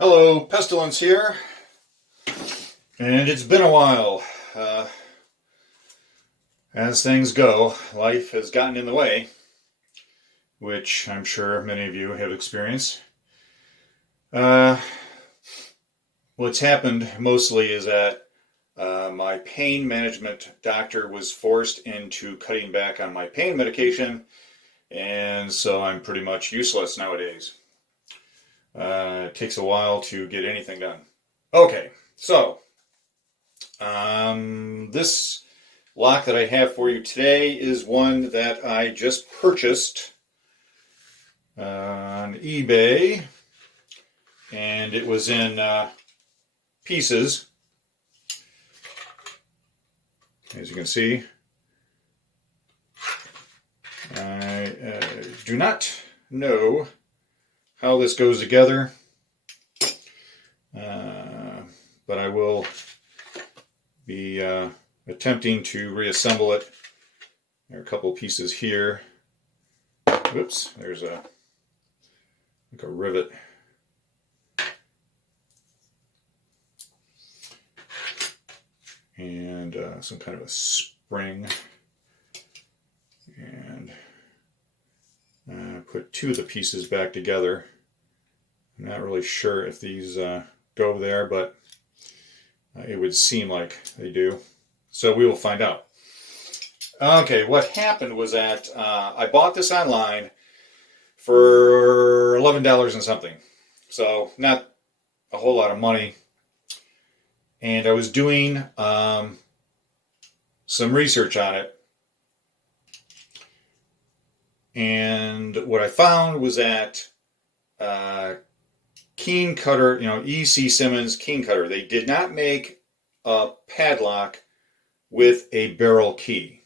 Hello, Pestilence here, and it's been a while. As things go, life has gotten in the way, which I'm sure many of you have experienced. What's happened mostly is that my pain management doctor was forced into cutting back on my pain medication, and so I'm pretty much useless nowadays. It takes a while to get anything done. Okay, so this lock that I have for you today is one that I just purchased on eBay, and it was in pieces, as you can see. I do not know how this goes together, but I will be attempting to reassemble it. There are a couple pieces here. Whoops, there's like a rivet. And some kind of a spring. And put two of the pieces back together. I'm not really sure if these go there, but it would seem like they do. So we will find out. Okay, what happened was that I bought this online for $11 and something. So not a whole lot of money. And I was doing some research on it. And what I found was that Keen Kutter, E.C. Simmons Keen Kutter, they did not make a padlock with a barrel key.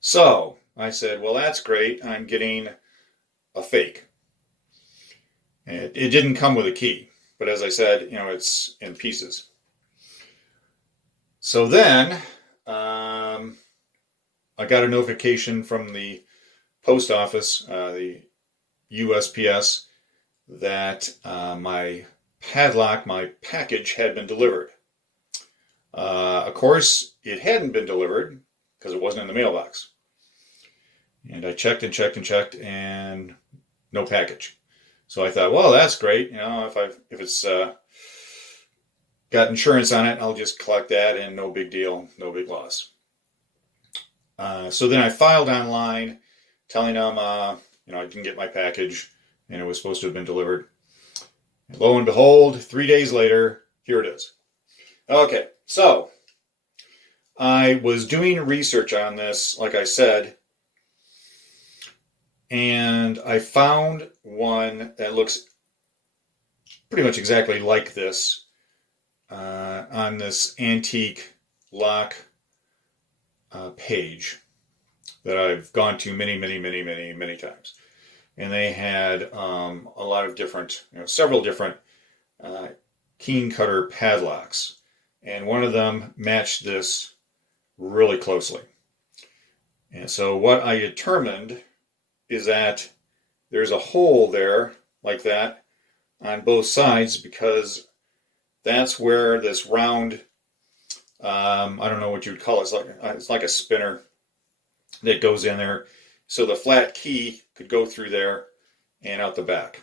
So I said, well, that's great. I'm getting a fake. It didn't come with a key, but as I said, it's in pieces. So then I got a notification from the post office, the USPS, that my padlock, my package had been delivered. Of course, it hadn't been delivered because it wasn't in the mailbox. And I checked and checked and checked, and no package. So I thought, well, that's great. If it's got insurance on it, I'll just collect that, and no big deal, no big loss. So then I filed online, telling them, I didn't get my package, and it was supposed to have been delivered. And lo and behold, 3 days later, here it is. Okay, so I was doing research on this, like I said, and I found one that looks pretty much exactly like this on this antique lock page that I've gone to many times. And they had a lot of different, several different Keen Kutter padlocks. And one of them matched this really closely. And so what I determined is that there's a hole there, like that, on both sides, because that's where this round, I don't know what you would call it, it's like a spinner that goes in there. So the flat key could go through there and out the back.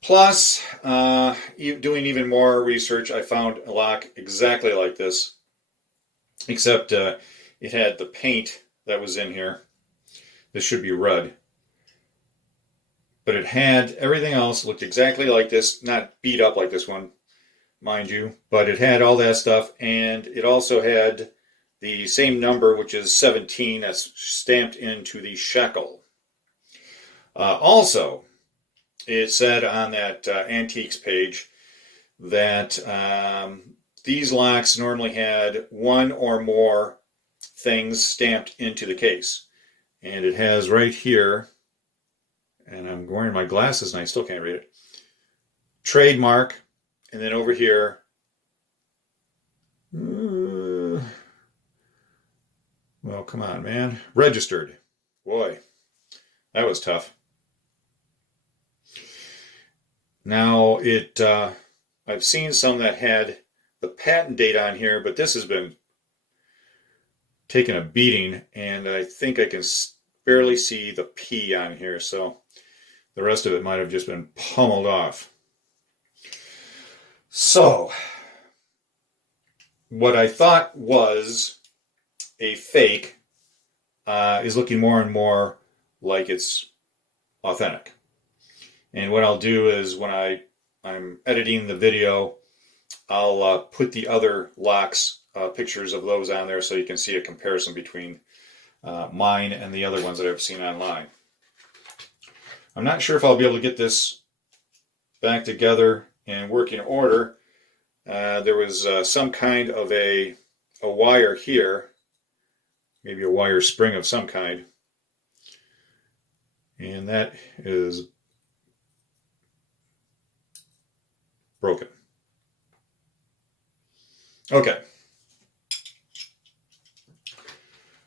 Plus, doing even more research, I found a lock exactly like this, except it had the paint that was in here. This should be red. But it had everything else, looked exactly like this, not beat up like this one, mind you, but it had all that stuff, and it also had the same number, which is 17, that's stamped into the shekel. Also, it said on that antiques page that these locks normally had one or more things stamped into the case. And it has right here, and I'm wearing my glasses and I still can't read it, trademark, and then over here, well, come on, man. Registered. Boy, that was tough. Now, I've seen some that had the patent date on here, but this has been taking a beating, and I think I can barely see the P on here, so the rest of it might have just been pummeled off. So, what I thought was a fake is looking more and more like it's authentic. And what I'll do is when I'm editing the video, I'll put the other locks, pictures of those on there so you can see a comparison between mine and the other ones that I've seen online. I'm not sure if I'll be able to get this back together in working order. There was some kind of a wire here, maybe a wire spring of some kind, and that is broken. Okay,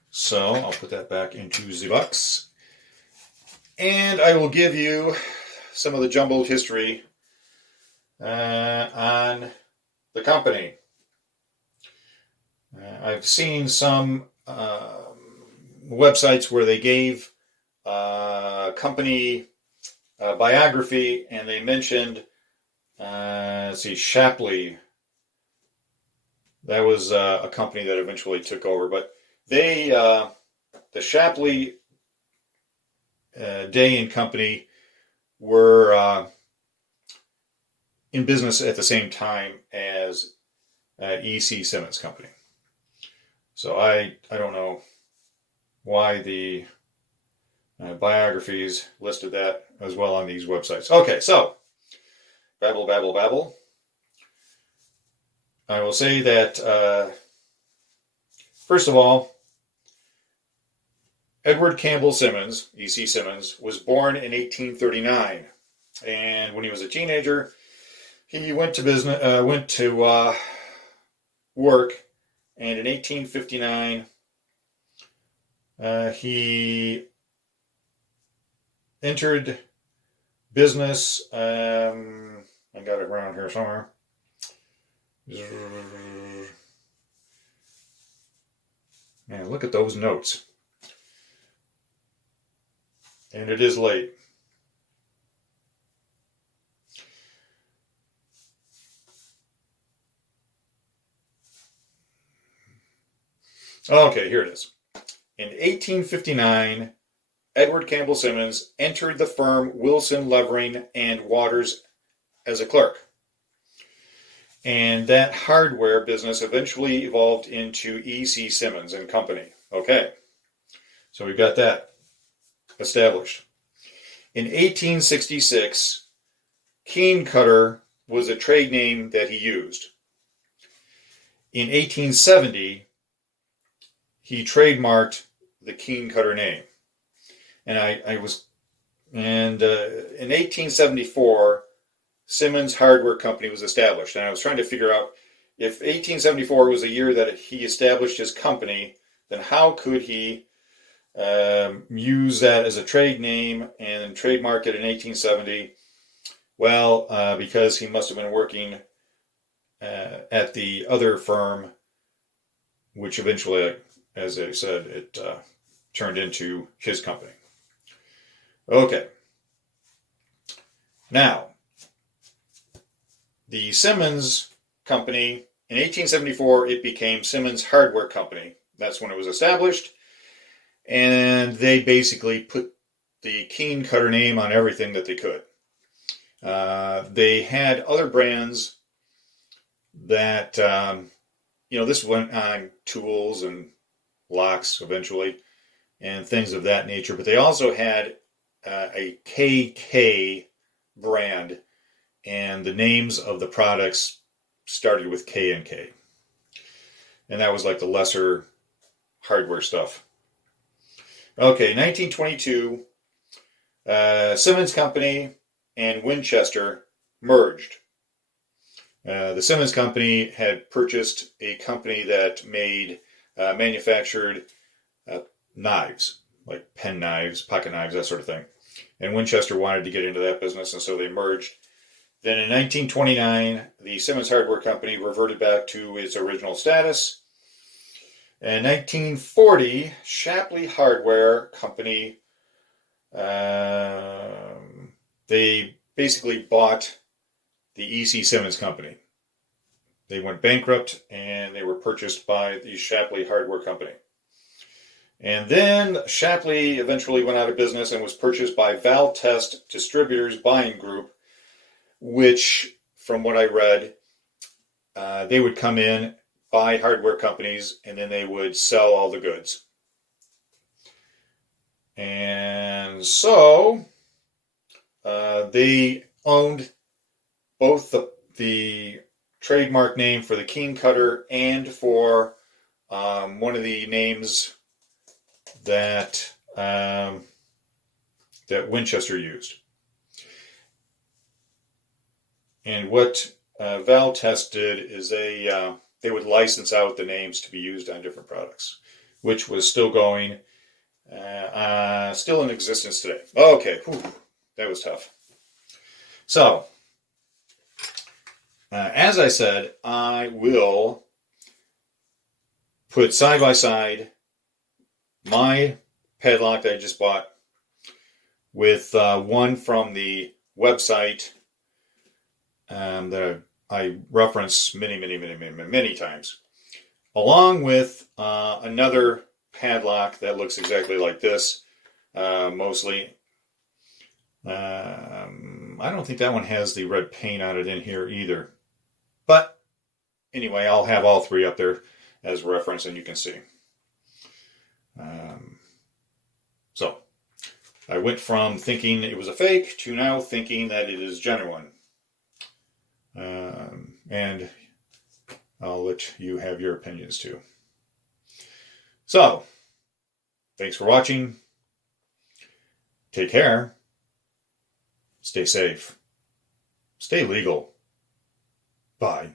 so I'll put that back into the box, and I will give you some of the jumbled history on the company. I've seen some websites where they gave company biography, and they mentioned, let's see, Shapley. That was a company that eventually took over, but they, the Shapley Day and Company were in business at the same time as E.C. Simmons Company. So I don't know why the biographies listed that as well on these websites. Okay, so babble, babble, babble. I will say that, first of all, Edward Campbell Simmons, E.C. Simmons, was born in 1839. And when he was a teenager, he went to work, and in 1859, he entered business. I got it around here somewhere. Man, look at those notes. And it is late. Okay, here it is. In 1859, Edward Campbell Simmons entered the firm Wilson, Levering, and Waters as a clerk. And that hardware business eventually evolved into E.C. Simmons and Company. Okay, so we've got that established. In 1866, Keen Kutter was a trade name that he used. In 1870, he trademarked the Keen Kutter name. And in 1874, Simmons Hardware Company was established. And I was trying to figure out if 1874 was the year that he established his company, then how could he use that as a trade name and trademark it in 1870? Well, because he must have been working at the other firm, which eventually, as I said, it turned into his company. Okay. Now, the Simmons Company, in 1874, it became Simmons Hardware Company. That's when it was established. And they basically put the Keen Kutter name on everything that they could. They had other brands that, this went on tools and locks eventually and things of that nature. But they also had a KK brand, and the names of the products started with K and K. And that was like the lesser hardware stuff. Okay, 1922, Simmons Company and Winchester merged. The Simmons Company had purchased a company that manufactured knives, like pen knives, pocket knives, that sort of thing. And Winchester wanted to get into that business, and so they merged. Then in 1929, the Simmons Hardware Company reverted back to its original status. In 1940, Shapley Hardware Company, they basically bought the E.C. Simmons Company. They went bankrupt and they were purchased by the Shapley Hardware Company. And then Shapley eventually went out of business and was purchased by Valtest Distributors Buying Group, which, from what I read, they would come in, buy hardware companies, and then they would sell all the goods. And so they owned both the trademark name for the Keen Kutter and for one of the names that Winchester used. And what Valtest did is they would license out the names to be used on different products, which was still going, still in existence today. Okay, whew, that was tough. So, as I said, I will put side by side my padlock that I just bought with one from the website that I reference many times, along with another padlock that looks exactly like this, mostly. I don't think that one has the red paint on it in here either. But anyway, I'll have all three up there as reference and you can see. So I went from thinking it was a fake to now thinking that it is genuine. And I'll let you have your opinions too. So, thanks for watching. Take care. Stay safe. Stay legal. Bye.